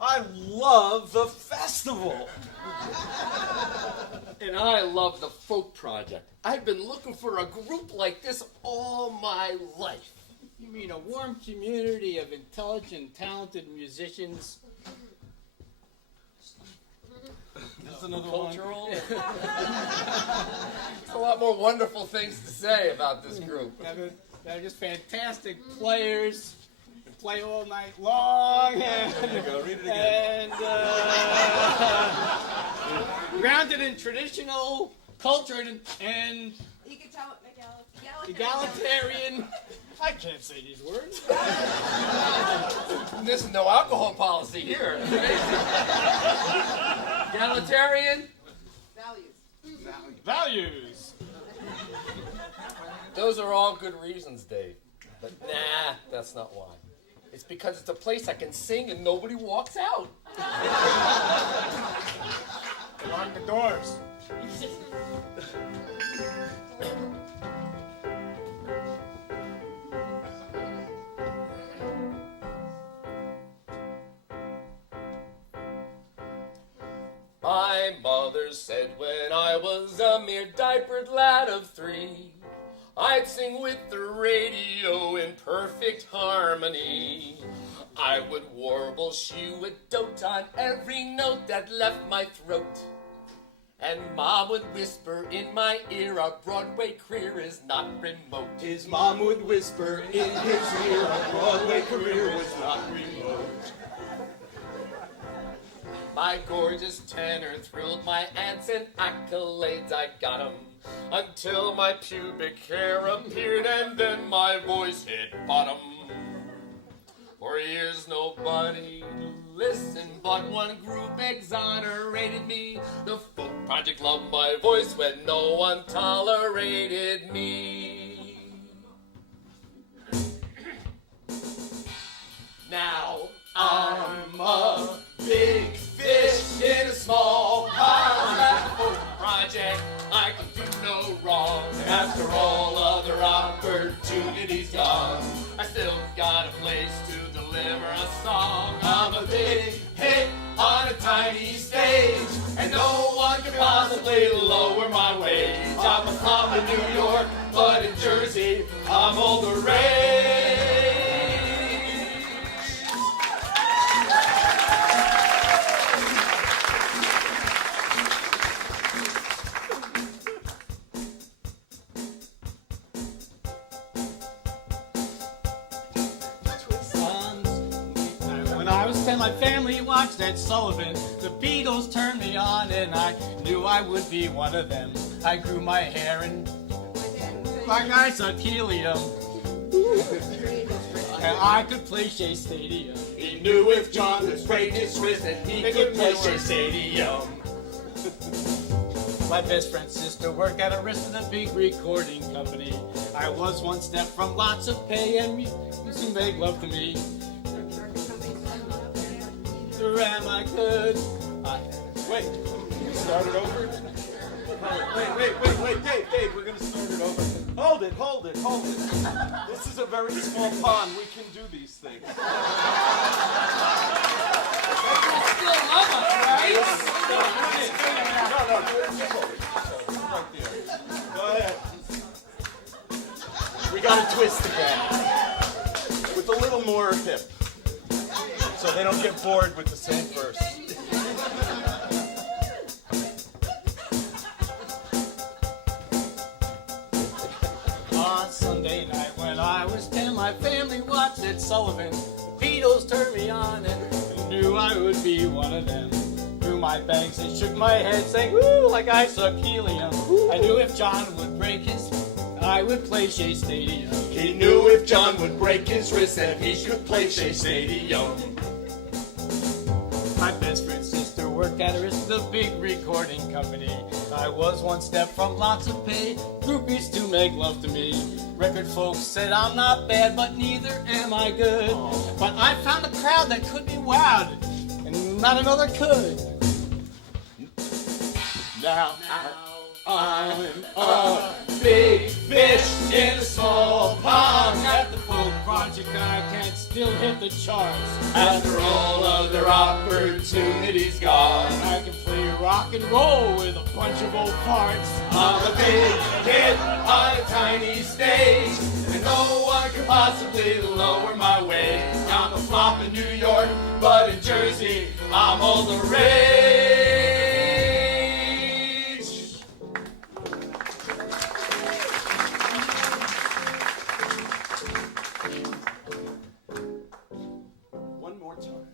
I love the festival. And I love the folk project. I've been looking for a group like this all my life. You mean a warm community of intelligent, talented musicians? That's another Cultural. There's a lot more wonderful things to say about this group. They're just fantastic players. They play all night long. There you go. Read it again. And grounded in traditional culture and You can tell it, egalitarian. I can't say these words. There's no alcohol policy here. It's amazing. Egalitarian. Values. Those are all good reasons, Dave. But nah, that's not why. It's because it's a place I can sing and nobody walks out. Lock the doors. My mother said when I was a mere diapered lad of 3, I'd sing with the radio in perfect harmony. I would warble, she would dote on every note that left my throat. And Mom would whisper in my ear, our Broadway career is not remote. His mom would whisper in his ear, a Broadway career was not remote. My gorgeous tenor thrilled my aunts and accolades, I got 'em. Until my pubic hair appeared and then my voice hit bottom. For years nobody listened, but one group exonerated me. The folk project loved my voice when no one tolerated me. Now I'm a big fish in a small pond. At the folk project I can do no wrong. After all other opportunities gone, I still got a place to deliver a song. I'm a big hit on a tiny stage, and no one can possibly lower my wage. I'm from New York, but in Jersey I'm all the rage. When I was 10, my family watched Ed Sullivan. The Beatles turned me on, and I knew I would be one of them. I grew my hair and like I sucked helium. And I could play Shea Stadium. He knew if John would break his wrist and he could play Shea Stadium. My best friend's sister worked at a rest of the big recording company. I was one step from lots of pay and music made love to me. The ram I could. Wait, start it over? Wait, Dave, we're gonna start it over. Hold it. This is a very small pond, we can do these things. Still love us, right? No, right there. Go ahead. We gotta twist again. With a little more hip. So they don't get bored with the same verse. On Sunday night when I was 10, my family watched Ed Sullivan. The Beatles turned me on and knew I would be one of them. Threw my bags and shook my head saying, woo, like I suck helium. I knew if John would break his, I would play Shea Stadium. He knew if John would break his wrist and he could play Shea Stadium. My best friend's sister worked at a big recording company. I was one step from lots of pay, groupies to make love to me. Record folks said I'm not bad, but neither am I good. But I found a crowd that could be wowed, and not another could. Now I'm a big fish in a small pond at the folk project, I can still hit the charts. After all other opportunities gone, I can play rock and roll with a bunch of old parts. I'm a big hit on a tiny stage, and no one can possibly lower my weight. I'm a flop in New York, but in Jersey, I'm all the rage. One more time.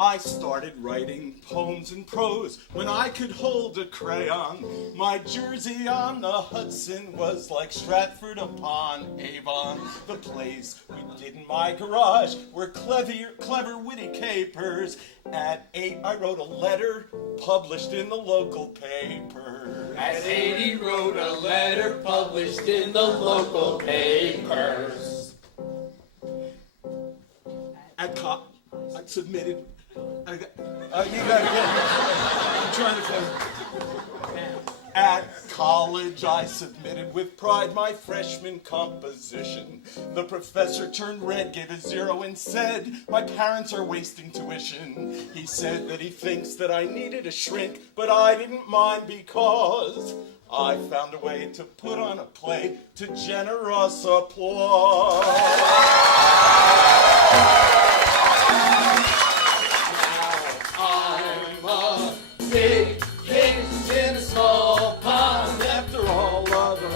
I started writing poems and prose when I could hold a crayon. My Jersey on the Hudson was like Stratford upon Avon. The plays we did in my garage were clever, witty capers. At 8, I wrote a letter published in the local paper. At 8, he wrote a letter published in the local papers. I submitted. I need that again. I'm trying to think. At college, I submitted with pride my freshman composition. The professor turned red, gave a 0, and said, "My parents are wasting tuition." He said that he thinks that I needed a shrink, but I didn't mind because I found a way to put on a play to generous applause. Big hit in a small pond. After all other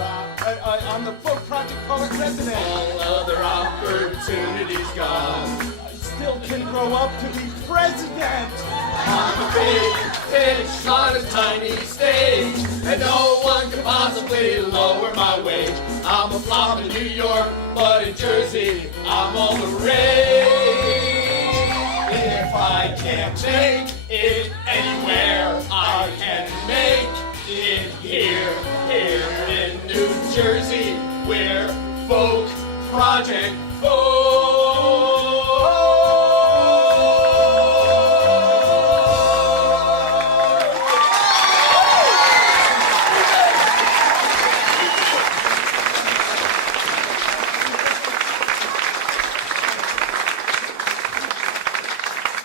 I'm the folk project poet resident. All other opportunities gone. I still can grow up to be president. I'm a big fish on a tiny stage, and no one can possibly lower my wage. I'm a flop in New York, but in Jersey, I'm all the rage. If I can't make it anywhere